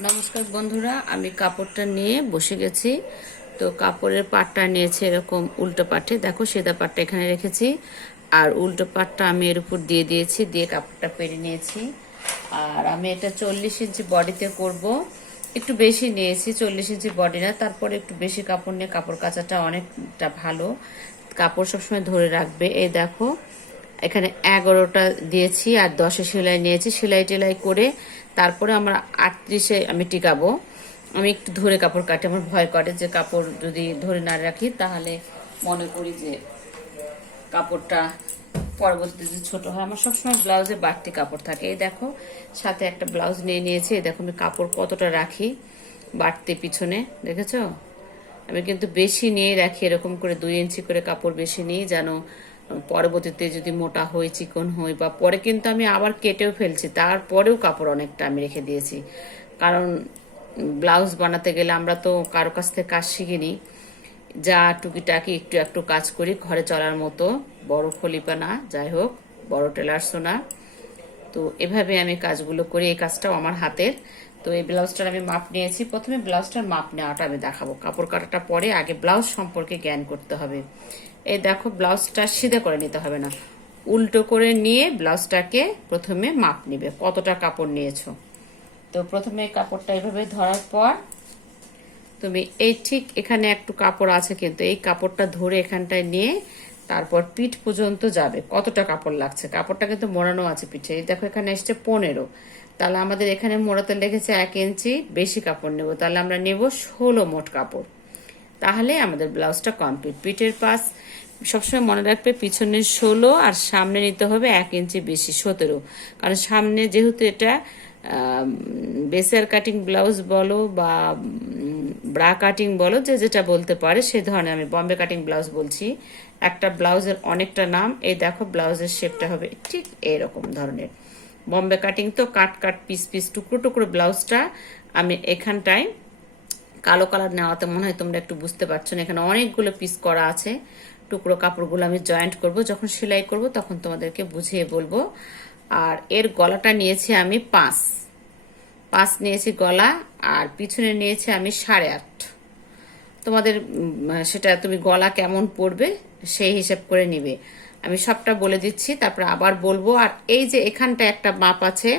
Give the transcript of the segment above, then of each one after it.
নমস্কার বন্ধুরা, আমি কাপড়টা নিয়ে বসে গেছি। তো কাপড়ের পাটটা নিয়েছি এরকম উল্টো পাটে, দেখো সেদা পাটটা এখানে রেখেছি আর উল্টো পাটটা আমি এর উপর দিয়ে দিয়েছি, দিয়ে কাপড়টা পেরে নিয়েছি। আর আমি এটা 40 ইঞ্চি বডিতে করব, একটু বেশি নিয়েছি, 40 ইঞ্চি বডি না, তারপরে একটু বেশি কাপড় নিয়ে কাপড় কাচাটা অনেকটা ভালো, কাপড় সবসময় ধরে রাখবে। এই দেখো এখানে 11টা দিয়েছি আর 10-এ সেলাই নিয়েছি, সেলাই টেলাই করে তারপরে আমরা 38-এ আমি টিকাবো। আমি একটু ধরে কাপড় কাটি, আমার ভয় করে যে কাপড় যদি ধরে না রাখি তাহলে মনে করি যে কাপড়টা পরবর্তীতে যদি ছোট হয়। আমার সবসময় ব্লাউজে বাড়তি কাপড় থাকে। এই দেখো সাথে একটা ব্লাউজ নিয়ে নিয়েছি। এই দেখো আমি কাপড় কতটা রাখি বাড়তি পিছনে, দেখেছো? আমি কিন্তু বেশি নিয়ে রাখি, এরকম করে 2 ইঞ্চি করে কাপড় বেশি নিই, যেন পরবর্তীতে যদি মোটা হই, চিকন হই, বা পরে কিন্তু আমি আবার কেটেও ফেলছি, তারপরেও কাপড় অনেকটা আমি রেখে দিয়েছি। কারণ ব্লাউজ বানাতে গেলে আমরা তো কারো কাছ থেকে কাজ শিখিনি, যা টুকিটাকি একটু একটু কাজ করি ঘরে চলার মতো, বড় খলিপা না, যাই হোক বড় টেলার্সও না। তো এভাবে আমি কাজগুলো করি, এই কাজটাও আমার হাতের। তো এই ব্লাউজটার আমি মাপ নিয়েছি, প্রথমে ব্লাউজটার মাপ নেওয়াটা আমি দেখাবো, কাপড় কাটাটা পরে, আগে ব্লাউজ সম্পর্কে জ্ঞান করতে হবে। এই দেখো ব্লাউজটা সিধে করে নিতে হবে না, উল্টো করে নিয়ে ব্লাউজটাকে প্রথমে মাপ নিবে কতটা কাপড় নিয়েছো। তো প্রথমে কাপড়টা এইভাবে ধরার পর তুমি এই ঠিক এখানে একটু কাপড় আছে, কিন্তু এই কাপড়টা ধরে এখানটায় নিয়ে তারপর পিঠ পর্যন্ত যাবে, কতটা কাপড় লাগছে, কাপড়টা কিন্তু মোড়ানো আছে পিঠে। এই দেখো এখানে এসছে 15, তাহলে আমাদের এখানে মোড়াতে লেগেছে 1 ইঞ্চি, বেশি কাপড় নেব, তাহলে আমরা নেব 16 মোট কাপড়, তাহলে আমাদের ব্লাউজটা কমপ্লিট। পিঠের পাশ সবসময় মনে রাখবে পিছনে 16 আর সামনে নিতে হবে 1 ইঞ্চি বেশি, 17। কারণ সামনে যেহেতু এটা বেসের কাটিং ব্লাউজ বলো বা ব্রা কাটিং বলো, যে যেটা বলতে পারে সে ধরনের, আমি বম্বে কাটিং ব্লাউজ বলছি। একটা ব্লাউজের অনেকটা নাম। এই দেখো ব্লাউজের শেপটা হবে ঠিক এরকম ধরনের, বম্বে কাটিং তো কাট কাট পিস পিস টুকরো টুকরো ব্লাউজটা আমি এখানটায় কালো কালার নেওয়াতে মনে হয় তোমরা একটু বুঝতে পারছো না, এখানে অনেকগুলো পিস করা আছে, টুকরো কাপড়গুলো আমি জয়েন্ট করব, যখন সেলাই করব তখন তোমাদেরকে বুঝিয়ে বলবো। আর এর গলাটা নিয়েছি আমি 5 নিয়েছি গলা, আর পিছনে নিয়েছি আমি 8.5। তোমাদের সেটা তুমি গলা কেমন পড়বে সেই হিসাব করে নিবে, আমি সবটা বলে দিচ্ছি তারপর আবার বলবো। আর এই যে এখানটা একটা মাপ আছে,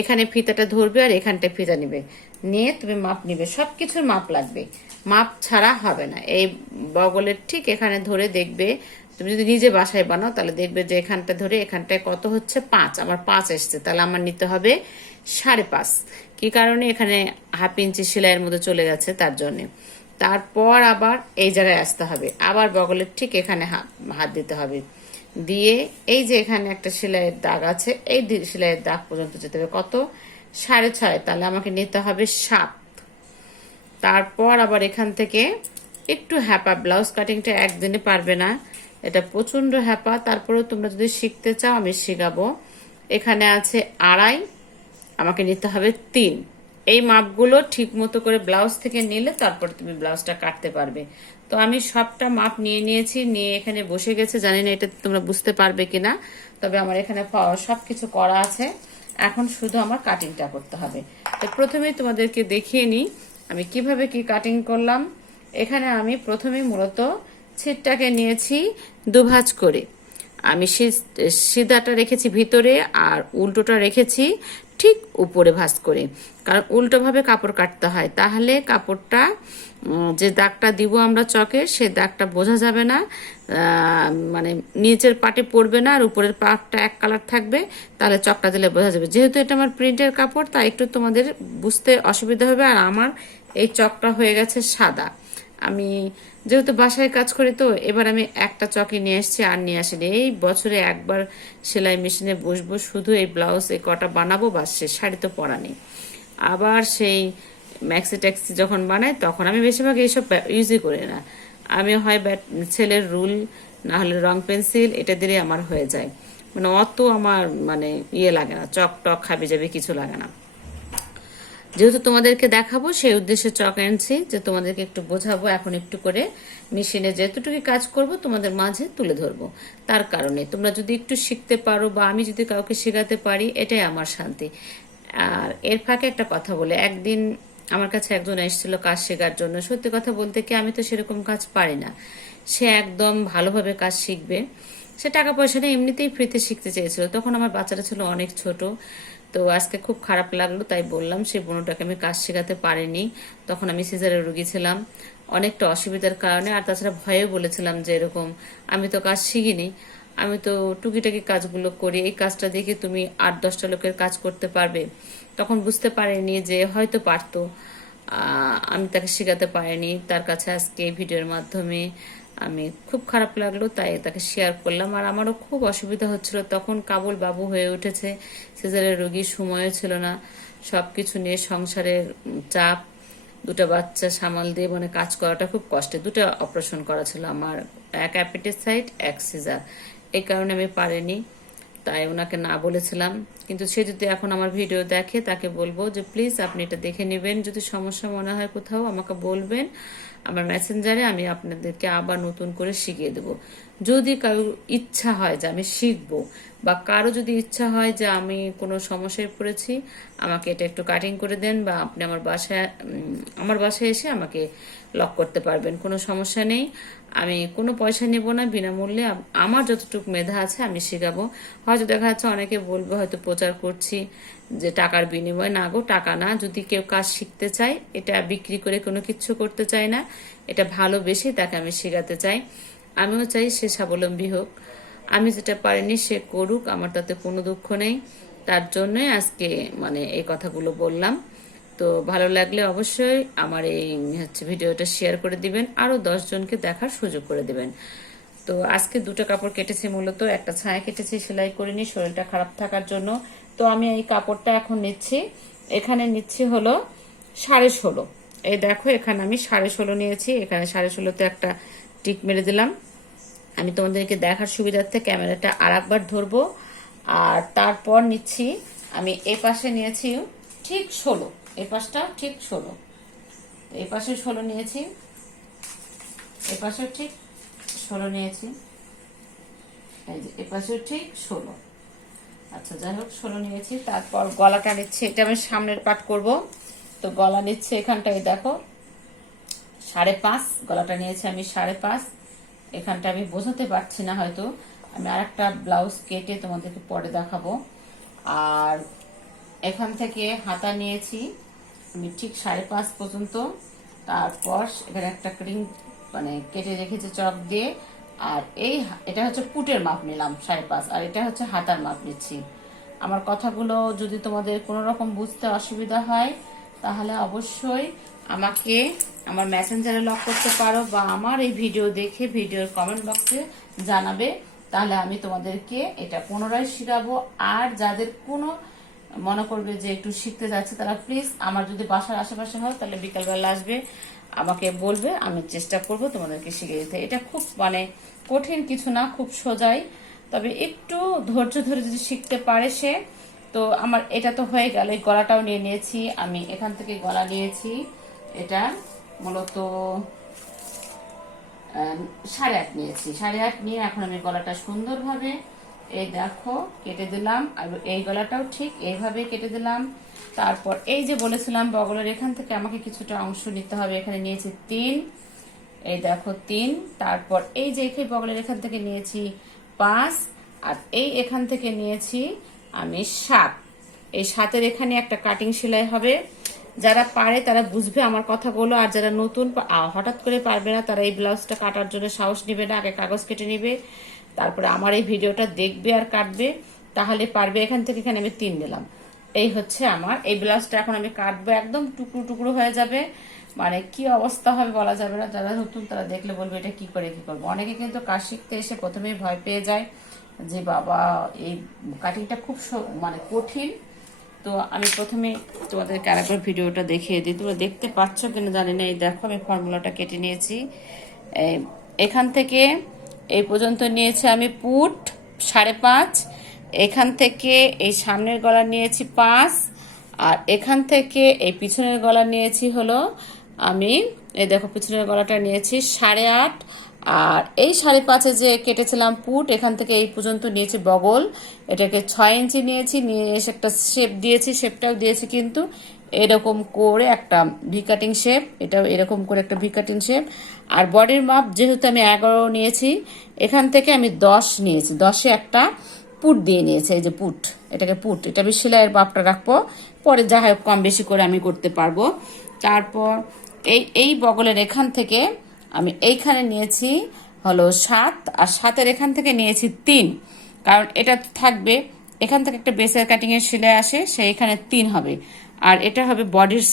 এখানে ফিতাটা ধরবে আর এখানটা ফিতা নিবে, নিয়ে তুমি মাপ নিবে, সব কিছুর মাপ লাগবে, মাপ ছাড়া হবে না। এই বগলের ঠিক এখানে ধরে দেখবে, তুমি যদি নিজে বাসায় বানাও তাহলে দেখবে যে এখানটা ধরে এখানটায় কত হচ্ছে 5, আমার 5 এসছে, তাহলে আমার নিতে হবে 5.5। কি কারণে এখানে ½ ইঞ্চি সেলাইয়ের মধ্যে চলে গেছে তার জন্য। তারপর আবার এই জায়গায় আসতে হবে, আবার বগলের ঠিক এখানে হাত দিতে হবে, দিয়ে এই যে এখানে একটা সেলাইয়ের দাগ আছে, এই সেলাইয়ের দাগ পর্যন্ত যেতে হবে কত, 6.5, তাহলে আমাকে নিতে হবে 7। তারপর আবার এখান থেকে একটু হ্যাপা, ব্লাউজ কাটিংটা একদিনে পারবে না, এটা প্রচন্ড হ্যাপা, তারপরেও তোমরা যদি শিখতে চাও আমি শেখাবো। এখানে আছে 2.5, আমাকে নিতে হবে 3। এই মাপগুলো ঠিক মতো করে ব্লাউজ থেকে নিলে তারপর তুমি ব্লাউজটা কাটতে পারবে। তো আমি সবটা মাপ নিয়ে নিয়েছি, নিয়ে এখানে বসে গেছে, জানি না এটা তোমরা বুঝতে পারবে কিনা, তবে আমার এখানে সবকিছু করা আছে, এখন শুধু আমার কাটিংটা করতে হবে। তো প্রথমেই তোমাদেরকে দেখিয়ে নিই আমি কিভাবে কি কাটিং করলাম। এখানে আমি প্রথমে মূলত ছিটটাকে নিয়েছি দুভাঁজ করে, আমি সিধাটা রেখেছি ভিতরে আর উল্টোটা রেখেছি ঠিক উপরে ভাঁজ করে, কারণ উল্টোভাবে কাপড় কাটতে হয়, তাহলে কাপড়টা যে দাগটা দিব আমরা চকের, সে দাগটা বোঝা যাবে না, মানে নিচের পাটে পড়বে না আর উপরের পাটটা এক কালার থাকবে, তাহলে চকটা দিলে বোঝা যাবে। যেহেতু এটা আমার প্রিন্টের কাপড় তাই একটু তোমাদের বুঝতে অসুবিধা হবে। আর আমার এই চকটা হয়ে গেছে সাদা, আমি যেহেতু বাসায় কাজ করি তো এবার আমি একটা চকি নিয়ে এসেছি, আর নিয়ে আসিনি। এই বছরে একবার সেলাই মেশিনে বসবো, শুধু এই ব্লাউজ এই কটা বানাবো, বাস সে শাড়ি তো পরা নেই। আবার সেই ম্যাক্সি ট্যাক্সি যখন বানাই তখন আমি বেশিরভাগ এইসব ইউজই করি না, আমি হয় ছেলের রুল না হলে রং পেন্সিল, এটা দিলে আমার হয়ে যায়, মানে অত আমার মানে লাগে না, চক টক খাবি যাবে কিছু লাগে না। যেহেতু তোমাদেরকে দেখাবো সেই উদ্দেশ্যে চক এনেছি, যে তোমাদেরকে একটু বোঝাবো, এখন একটু করে মেশিনে যেতটুকু কাজ করব তোমাদের মাঝে তুলে ধরবো। তার কারণে তোমরা যদি একটু শিখতে পারো বা আমি যদি কাউকে শেখাতে পারি, এটাই আমার শান্তি। আর এর ফাঁকে একটা কথা বলে, একদিন আমার কাছে একজন এসেছিল কাজ শেখার জন্য। সত্যি কথা বলতে কি, আমি তো সেরকম কাজ পারি না। সে একদম ভালোভাবে কাজ শিখবে, সে টাকা পয়সা নিয়ে এমনিতেই ফ্রিতে শিখতে চেয়েছিল। তখন আমার বাচ্চাটা ছিল অনেক ছোট। তো আজকে খুব খারাপ লাগলো, তাই বললাম সেই বোনটাকে আমি কাজ শেখাতে পারিনি। তখন আমি সিজারের রুগী ছিলাম, অনেকটা অসুবিধার কারণে। আর তাছাড়া ভয়েও বলেছিলাম যে এরকম আমি তো কাজ শিখিনি, আমি তো টুকিটাকি কাজগুলো করি, এই কাজটা দেখে তুমি 8-10টা লোকের কাজ করতে পারবে। তখন বুঝতে পারিনি যে হয়তো পারতো। আমি তাকে শেখাতে পারিনি। তার কাছে আজকে এই ভিডিওর মাধ্যমে আমি খুব খারাপ লাগলো, তাই তাকে শেয়ার করলাম। আর আমারও খুব অসুবিধা হচ্ছিল, তখন কাবুল বাবু হয়ে উঠেছে, সিজারের রোগীর সময়ও ছিল না, সব কিছু নিয়ে সংসারের চাপ, দুটো বাচ্চা সামাল দিয়ে মানে কাজ করাটা খুব কষ্টে। দুটো অপারেশন করা ছিল আমার, এক অ্যাপেন্ডিসাইট, এক সিজার। এই কারণে আমি পারিনি, তাই ওনাকে না বলেছিলাম। কিন্তু সে যদি এখন আমার ভিডিও দেখে, তাকে বলবো যে প্লিজ আপনি এটা দেখে নেবেন, যদি সমস্যা মনে হয় কোথাও আমাকে বলবেন আমার মেসেঞ্জারে, আমি আপনাদেরকে আবার নতুন করে শিখিয়ে দেব। যদি কারো ইচ্ছা হয় যে আমি শিখবো, বা কারো যদি ইচ্ছা হয় যে আমি কোনো সমস্যায় পড়েছি, আমাকে এটা একটু কাটিং করে দেন, বা আপনি আমার বাসায় এসে আমাকে লক করতে পারবেন, কোনো সমস্যা নেই। আমি কোনো পয়সা নেব না, বিনামূল্যে আমার যতটুকু মেধা আছে আমি শেখাবো। হয়তো দেখা যাচ্ছে অনেকে বলবে হয়তো প্রচার করছি যে টাকার বিনিময়ে, না গো, টাকা না। যদি কেউ কাজ শিখতে চায়, এটা বিক্রি করে কোনো কিছু করতে চাই না, এটা ভালোবেসে তাকে আমি শেখাতে চাই। আমিও চাই সে স্বাবলম্বী হোক, আমি যেটা পারিনি সে করুক, আমার তাতে কোনো দুঃখ নেই। তার জন্যই আজকে মানে এই কথাগুলো বললাম। তো ভালো লাগলে অবশ্যই আমার এই ভিডিওটা শেয়ার করে দিবেন, আরও 10 জনকে দেখার সুযোগ করে দিবেন। তো আজকে দুটো কাপড় কেটেছি, মূলত একটা ছায়া কেটেছি, সেলাই করিনি শরীরটা খারাপ থাকার জন্য। তো আমি এই কাপড়টা এখন নিচ্ছি, এখানে নিচ্ছি হলো 16.5। এই দেখো এখানে আমি 16.5 নিয়েছি, এখানে 16.5-তে একটা টিক মেরে দিলাম। আমি তোমাদেরকে দেখার সুবিধার্থে ক্যামেরাটা আর একবার ধরবো। আর তারপর নিচ্ছি আমি এই পাশে নিয়েছি ঠিক 16, এই পাশটা ঠিক 16, এই পাশে 16 নিয়েছি, এই পাশে ঠিক 16 নিয়েছি, এই যে এই পাশে ঠিক 16। আচ্ছা যাই হোক 16 নিয়েছি। তারপর গলাটা নিচ্ছে, এটা আমি সামনের পাট করব। তো গলা নিচ্ছে এখানটায় দেখো 5.5, গলাটা নিয়েছি আমি 5.5। এখানটা আমি বোঝাতে পারছি না, হয়তো আমি আর একটা ব্লাউজ কেটে তোমাদেরকে পরে দেখাবো। আর এখান থেকে হাতা নিয়েছি আমি ঠিক 5.5 পর্যন্ত। তারপর এখানে একটা ক্রিম মানে কেটে রেখেছি চক দিয়ে। আর এটা হচ্ছে পুটের মাপ নিলাম 5.5, আর এটা হচ্ছে হাতার মাপ নিচ্ছি। আমার কথাগুলো যদি তোমাদের কোনো রকম বুঝতে অসুবিধা হয়, তাহলে অবশ্যই আমাকে আমার মেসেঞ্জারে লক করতে পারো, বা আমার এই ভিডিও দেখে ভিডিওর কমেন্ট বক্সে জানাবে, তাহলে আমি তোমাদেরকে এটা পুনরায় শেখাবো। আর যাদের কোনো মনে করবে যে একটু শিখতে যাচ্ছে, তারা প্লিজ আমার যদি বাসার আশেপাশে হয় তাহলে বিকালবেলা আসবে, আমাকে বলবে, আমি চেষ্টা করব তোমাদেরকে শিখিয়ে দিতে। এটা খুব মানে কঠিন কিছু না, খুব সোজাই, তবে একটু ধৈর্য ধরে যদি শিখতে পারে সে। তো আমার এটা তো হয়ে গেল, এই গলাটাও নিয়ে নিয়েছি আমি, এখান থেকে গলা নিয়েছি, এটা মূলত 8.5 নিয়েছি। 8.5 নিয়ে এখন আমি গলাটা সুন্দরভাবে এই দেখো কেটে দিলাম, আর এই গলাটাও ঠিক এইভাবে কেটে দিলাম। তারপর এই যে বলেছিলাম বগলের এখান থেকে আমাকে কিছুটা অংশ নিতে হবে, এখানে নিয়েছি 3, এই দেখো 3। তারপর এই যে এখানে বগলের এখান থেকে নিয়েছি 5, আর এই এখান থেকে নিয়েছি আমি 7। এই 7-এর এখানে একটা কাটিং সেলাই হবে। যারা পারে তারা বুঝবে আমার কথাগুলো, আর যারা নতুন হঠাৎ করে পারবে না, তারা এই ব্লাউজটা কাটার জন্য সাহস নিবে না, আগে কাগজ কেটে নিবে, তারপরে আমার এই ভিডিওটা দেখবে আর কাটবে, তাহলে পারবে। এখান থেকে এখানে আমি 3 দিলাম। এই হচ্ছে আমার এই ব্লাউজটা, এখন আমি কাটবো, একদম টুকরো টুকরো হয়ে যাবে, মানে কি অবস্থা হবে বলা যাবে না। যারা নতুন তারা দেখলে বলবে এটা কি করে কি করবো। অনেকে কিন্তু কাজ শিখতে এসে প্রথমেই ভয় পেয়ে যায় যে বাবা এই কাটিংটা খুব মানে কঠিন। তো আমি প্রথমে তোমাদেরকে আরেকবার ভিডিওটা দেখিয়ে দিই, তোমরা দেখতে পাচ্ছ কিনা জানি না। এই দেখো আমি ফর্মুলাটা কেটে নিয়েছি, এখান থেকে এই পর্যন্ত নিয়েছি আমি পুট 5.5, এখান থেকে এই সামনের গলা নিয়েছি 5, আর এখান থেকে এই পিছনের গলা নিয়েছি হলো আমি, এই দেখো পিছনের গলাটা নিয়েছি 8.5, আর এই 5.5 যে কেটেছিলাম পুট, এখান থেকে এই পর্যন্ত নিয়েছি বগল, এটাকে 6 ইঞ্চি নিয়েছি, নিয়ে এসে একটা শেপ দিয়েছি, শেপটাও দিয়েছি কিন্তু এরকম করে একটা ভি কাটিং শেপ, এটাও এরকম করে একটা ভি কাটিং শেপ। আর বডির মাপ যেহেতু আমি 11 নিয়েছি, এখান থেকে আমি 10 নিয়েছি, 10-এ একটা পুট দিয়ে নিয়েছি, এই যে পুট, এটাকে পুট, এটা আমি সেলাইয়ের মাপটা রাখবো, পরে যা হয় কম বেশি করে আমি করতে পারবো। তারপর এই বগলের এখান থেকে আমি এইখানে নিয়েছি হলো 7, আর 7-এর এখান থেকে নিয়েছি 3, কারণ এটা থাকবে এখান থেকে একটা বেসের কাটিং এর সেলাই আসে, সেইখানে 3 হবে। আর এটা হবে বডির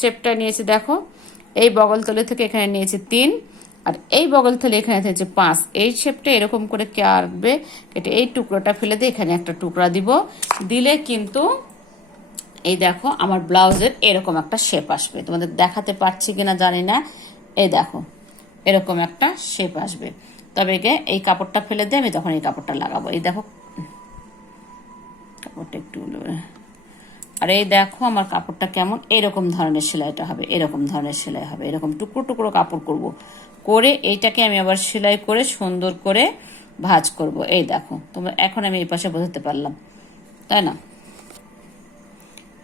শেপটা নিয়েছি দেখো, এই বগল তলে থেকে এখানে নিয়েছি 3, আর এই বগল তলে এখানে নিয়েছি 5। এই শেপটা এরকম করে কাটবে, কেটে এই টুকরোটা ফেলে দিয়ে এখানে একটা টুকরা দিব, দিলে কিন্তু এই দেখো আমার ব্লাউজের এরকম একটা শেপ আসবে। তোমাদের দেখাতে পারছি কিনা জানি না, এই দেখো এরকম একটা শেপ আসবে। তবে এই কাপড়টা ফেলে দিয়ে আমি তখন এই কাপড়টা লাগাবো। এই দেখো কাপড়টা একটু, আর এই দেখো আমার কাপড়টা কেমন, এরকম ধরনের সেলাইটা হবে, এরকম ধরনের সেলাই হবে, এরকম টুকরো টুকরো কাপড় করব, করে এইটাকে আমি আবার সেলাই করে সুন্দর করে ভাঁজ করব। এই দেখো তোমরা এখন আমি এই পাশে বোঝাতে পারলাম, তাই না?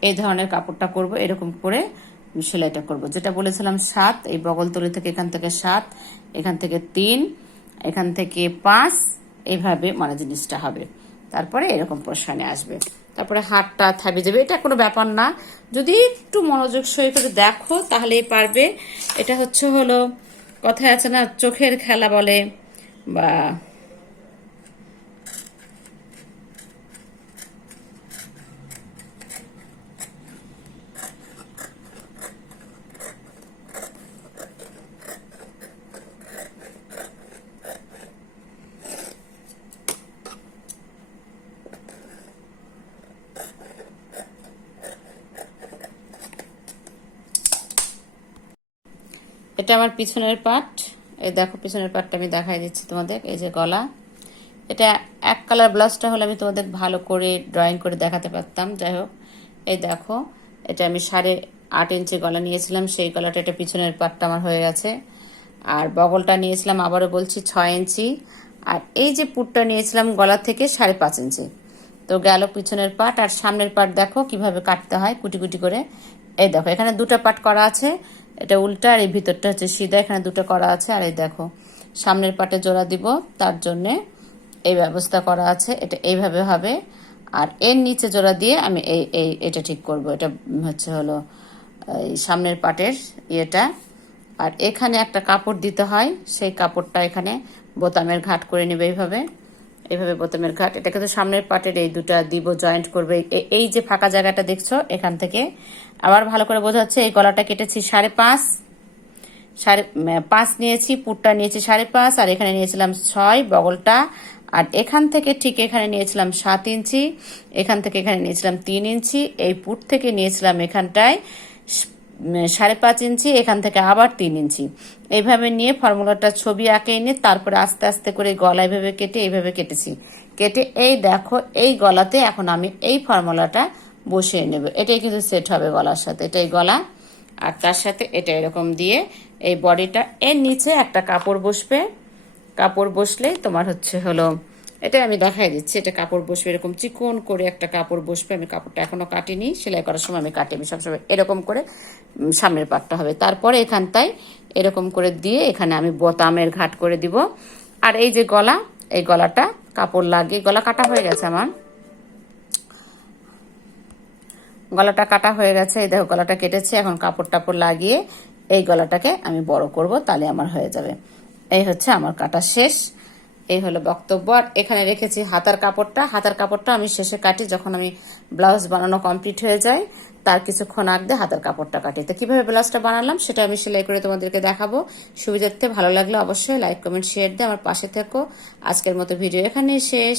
এই ধরনের কাপড়টা করব, এরকম করে সেলাইটা করব। যেটা বলেছিলাম 7, এই বগল তলি থেকে এখান থেকে 7, এখান থেকে 3, এখান থেকে 5, এইভাবে মানে জিনিসটা হবে। তারপরে এরকম পোর্শনে আসবে, তারপরে হাতটা থাকবে যাবে। এটা কোনো ব্যাপার না, যদি একটু মনোযোগ সহকারে দেখো তাহলেই পারবে। এটা হলো কথায় আছে না, চোখের খেলা বলে, বা এটা আমার পিছনের পার্ট। এই দেখো পিছনের পার্টটা আমি দেখাই দিচ্ছি তোমাদের। এই যে গলা, এটা এক কালার ব্লাউজটা হলে আমি তোমাদের ভালো করে ড্রয়িং করে দেখাতে পারতাম। যাই হোক, এই দেখো এটা আমি 8.5 ইঞ্চি গলা নিয়েছিলাম, সেই গলাটা এটা পিছনের পার্টটা আমার হয়ে গেছে। আর বগলটা নিয়েছিলাম আবারও বলছি 6 ইঞ্চি, আর এই যে পুটটা নিয়েছিলাম গলা থেকে 5.5 ইঞ্চি। তো গেল পিছনের পার্ট। আর সামনের পার্ট দেখো কিভাবে কাটতে হয় কুটি কুটি করে। এই দেখো এখানে 2টা পার্ট করা আছে, এটা উল্টা আর এই ভিতরটা হচ্ছে সিধা, এখানে 2টা করা আছে। আর এই দেখো সামনের পার্টে জোড়া দিব, তার জন্যে এই ব্যবস্থা করা আছে, এটা এইভাবে হবে। আর এর নিচে জোড়া দিয়ে আমি এটা ঠিক করব। এটা হলো এই সামনের পাটের ইয়েটা। আর এখানে একটা কাপড় দিতে হয়, সেই কাপড়টা এখানে বোতামের ঘাট করে নেবে এইভাবে, এইভাবে বোতামের ঘাট। এটা কিন্তু সামনের পাটের এই 2টা দিব, জয়েন্ট করবে। এই যে ফাঁকা জায়গাটা দেখছো এখান থেকে আবার ভালো করে বোঝা যাচ্ছে। এই গলাটা কেটেছি 5.5 নিয়েছি, পুটটা নিয়েছি 5.5, আর এখানে নিয়েছিলাম 6 বগলটা। আর এখান থেকে ঠিক এখানে নিয়েছিলাম 7 ইঞ্চি, এখান থেকে এখানে নিয়েছিলাম 3 ইঞ্চি, এই পুট থেকে নিয়েছিলাম এখানটায় 5.5 ইঞ্চি, এখান থেকে আবার 3 ইঞ্চি। এইভাবে নিয়ে ফর্মুলাটা ছবি আঁকে নিয়ে তারপরে আস্তে আস্তে করে গলা এইভাবে কেটে এইভাবে কেটেছি। কেটে এই দেখো এই গলাতে এখন আমি এই ফর্মুলাটা বসিয়ে নেব। এটাই কিন্তু সেট হবে গলার সাথে, এটাই গলা। আর তার সাথে এটা এরকম দিয়ে এই বডিটা, এর নিচে একটা কাপড় বসবে। কাপড় বসলে তোমার হলো এটা আমি দেখাই দিচ্ছি। এটা কাপড় বসবে এরকম চিকন করে একটা কাপড় বসবে। আমি কাপড়টা এখনো কাটিনি, সেলাই করার সময় আমি কাটি। আমি সবসময় এরকম করে সামনের পাটটা হবে। তারপরে এখানটায় এরকম করে দিয়ে এখানে আমি বোতামের ঘাট করে দিব। আর এই যে গলা, এই গলাটা কাপড় লাগিয়ে, গলা কাটা হয়ে গেছে আমার, গলাটা কাটা হয়ে গেছে। এই দেখো গলাটা কেটেছে, এখন কাপড় টাপড় লাগিয়ে এই গলাটাকে আমি বড় করব, তাহলে আমার হয়ে যাবে। এই হচ্ছে আমার কাটা শেষ, এই হলো বক্তব্য। আর এখানে রেখেছি হাতার কাপড়টা। হাতার কাপড়টা আমি শেষে কাটি, যখন আমি ব্লাউজ বানানো কমপ্লিট হয়ে যায় তার কিছুক্ষণ আগে হাতার কাপড়টা কাটি। তো কিভাবে ব্লাউজটা বানালাম সেটা আমি সেলাই করে তোমাদেরকে দেখাবো। সুবিধার্থে ভালো লাগলে অবশ্যই লাইক কমেন্ট শেয়ার দিয়ে আমার পাশে থেকো। আজকের মতো ভিডিও এখানেই শেষ।